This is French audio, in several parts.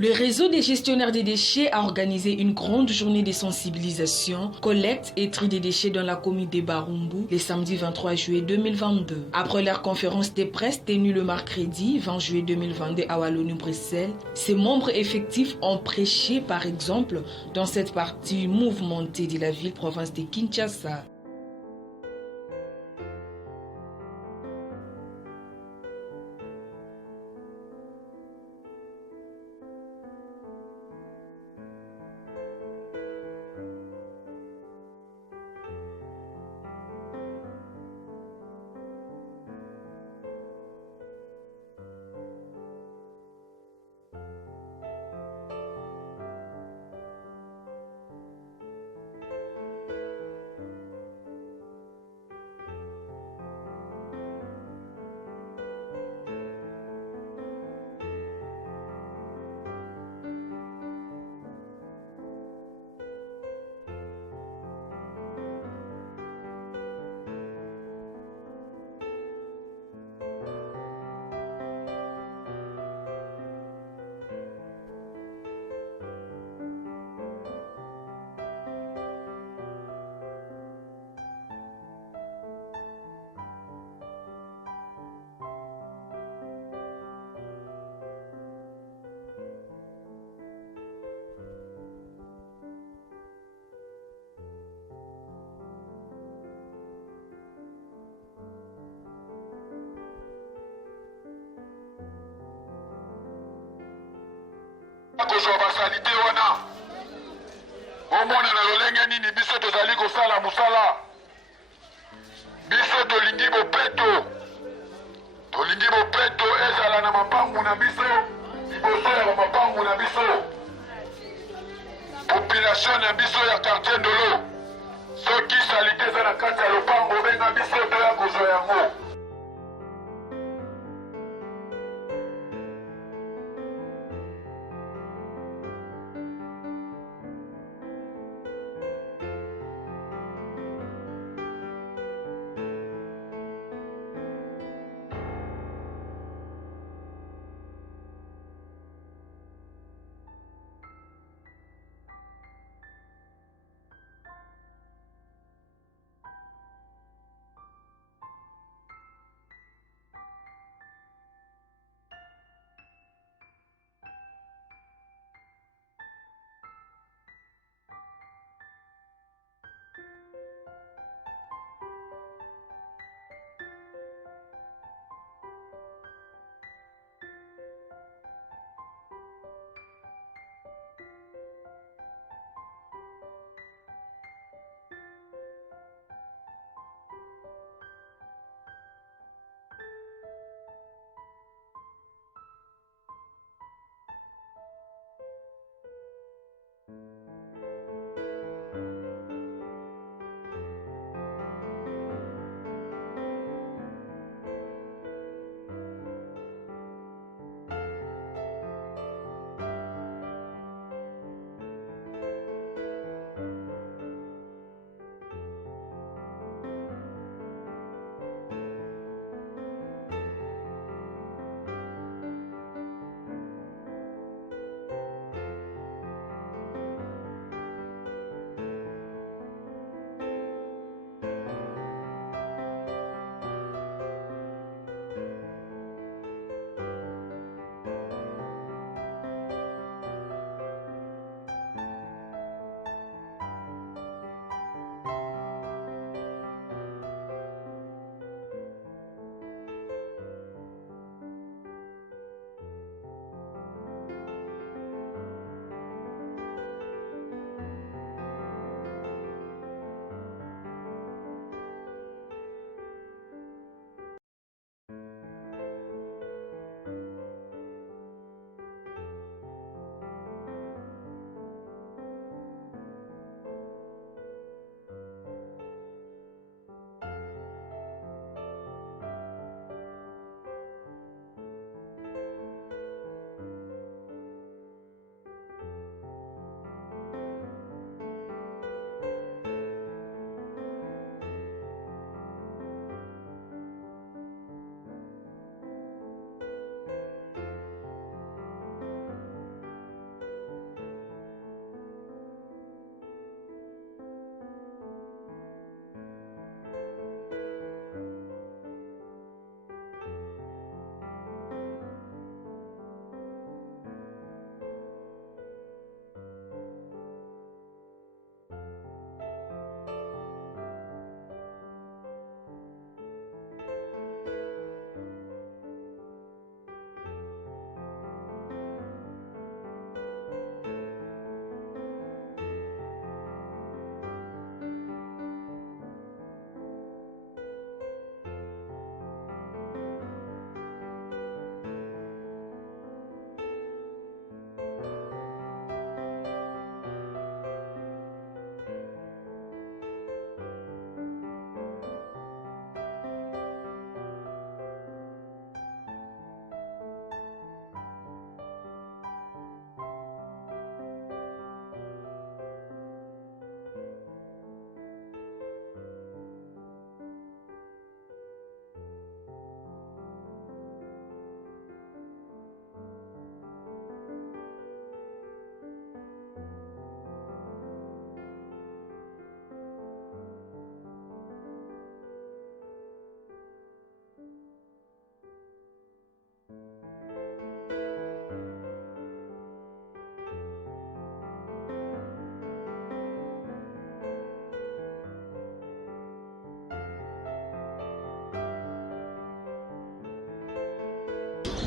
Le réseau des gestionnaires des déchets a organisé une grande journée de sensibilisation, collecte et tri des déchets dans la commune de Barumbu le samedi 23 juillet 2022. Après leur conférence de presse tenue le mercredi 20 juillet 2022 à Wallonie-Bruxelles, ses membres effectifs ont prêché par exemple dans cette partie mouvementée de la ville-province de Kinshasa. kozwa basalite wana omona na lolenge nini biso tozali kosala mosala biso tolingi bopeto ezala na mapangu na biso liboso ya mapangu na biso population na biso ya quartier Ndolo soki salite eza na kati ya lopango obenga biso toya kozwa yango.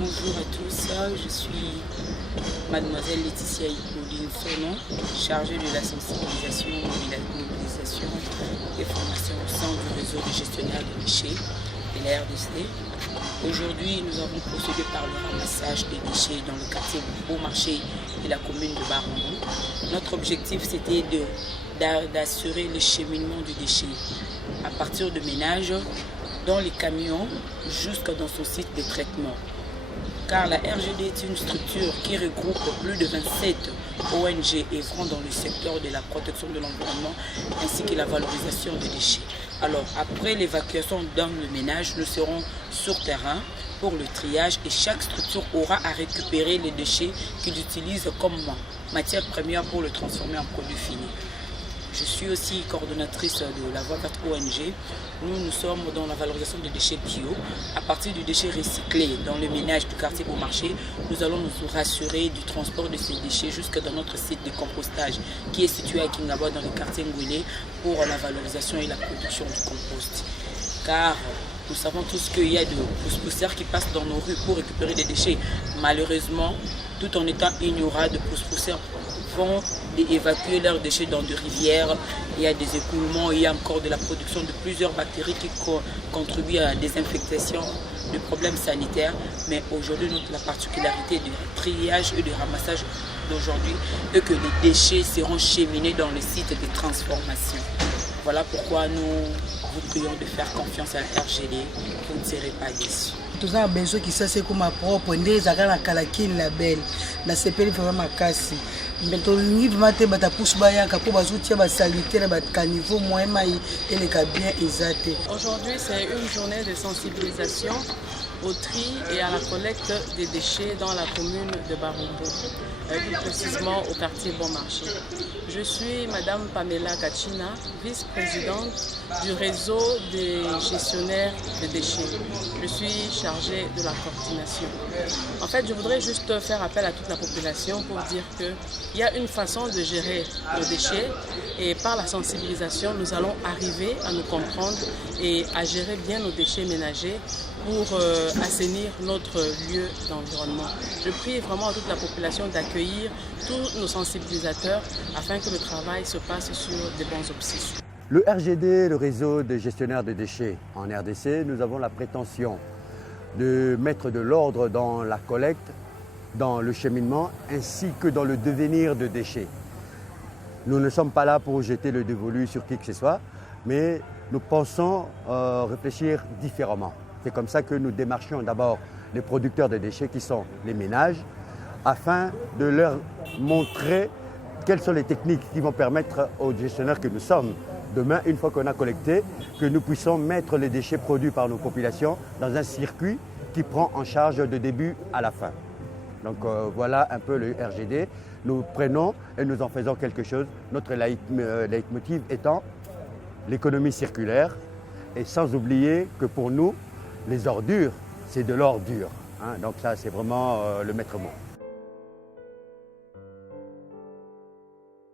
Bonjour à tous, je suis mademoiselle Laetitia Hippolyte Sonon, chargée de la sensibilisation, mobilisation et formation au sein du réseau de gestionnaires de déchets de la RDC. Aujourd'hui, nous avons procédé par le ramassage des déchets dans le quartier Beaumarchais et la commune de Barombou. Notre objectif, c'était d'assurer le cheminement du déchet à partir de ménages dans les camions jusqu'à dans son site de traitement. Car la RGD est une structure qui regroupe plus de 27 ONG œuvrant dans le secteur de la protection de l'environnement ainsi que la valorisation des déchets. Alors, après l'évacuation dans le ménage, nous serons sur terrain pour le triage et chaque structure aura à récupérer les déchets qu'ils utilisent comme matière première pour le transformer en produit fini. Je suis aussi coordonnatrice de la Voie Verte ONG. Nous sommes dans la valorisation des déchets bio. À partir du déchet recyclé dans le ménage du quartier Beaumarchais, nous allons nous rassurer du transport de ces déchets jusque dans notre site de compostage qui est situé à Kingaba dans le quartier Ngouélé pour la valorisation et la production du compost. Car nous savons tous qu'il y a des pousse-poussières qui passent dans nos rues pour récupérer des déchets. Malheureusement, tout en étant ignorants de pousse-poussières, vont évacuer leurs déchets dans des rivières. Il y a des écoulements, il y a encore de la production de plusieurs bactéries qui contribuent à la désinfectation de problèmes sanitaires. Mais aujourd'hui, la particularité du triage et du ramassage d'aujourd'hui est que les déchets seront cheminés dans le site de transformation. Voilà pourquoi nous vous prions de faire confiance à la RGD. Vous ne serez pas déçus. Tous a besoin qui ça c'est comme ma propre ndeza kana kalakini label na sepeli vraiment makasi mbeto ni vimate bata pousse bayaka pour bazutia ba sanitaire ba caniveau moema et les bien exaté. Aujourd'hui, c'est une journée de sensibilisation au tri et à la collecte des déchets dans la commune de Barombou, plus précisément au quartier Beaumarchais. Je suis Madame Pamela Kachina, vice-présidente du réseau des gestionnaires de déchets. Je suis chargée de la coordination. En fait, je voudrais juste faire appel à toute la population pour dire qu'il y a une façon de gérer nos déchets et par la sensibilisation, nous allons arriver à nous comprendre et à gérer bien nos déchets ménagers pour assainir notre lieu d'environnement. Je prie vraiment à toute la population d'accueillir tous nos sensibilisateurs afin que le travail se passe sur de bons auspices. Le RGD, le réseau des gestionnaires de déchets en RDC, nous avons la prétention de mettre de l'ordre dans la collecte, dans le cheminement ainsi que dans le devenir de déchets. Nous ne sommes pas là pour jeter le dévolu sur qui que ce soit, mais nous pensons réfléchir différemment. C'est comme ça que nous démarchions d'abord les producteurs de déchets qui sont les ménages, afin de leur montrer quelles sont les techniques qui vont permettre aux gestionnaires que nous sommes, demain, une fois qu'on a collecté, que nous puissions mettre les déchets produits par nos populations dans un circuit qui prend en charge de début à la fin. Donc voilà un peu le RGD. Nous prenons et nous en faisons quelque chose. Notre leitmotiv étant l'économie circulaire et sans oublier que pour nous, les ordures, c'est de l'ordure. Donc ça, c'est vraiment le maître mot.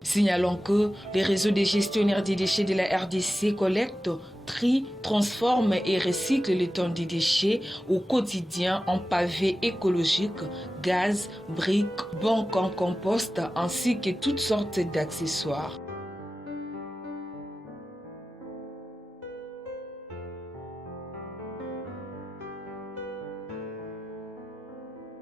Signalons que les réseaux des gestionnaires des déchets de la RDC collectent, trient, transforment et recyclent les tonnes de déchets au quotidien en pavés écologiques, gaz, briques, bancs en compost ainsi que toutes sortes d'accessoires.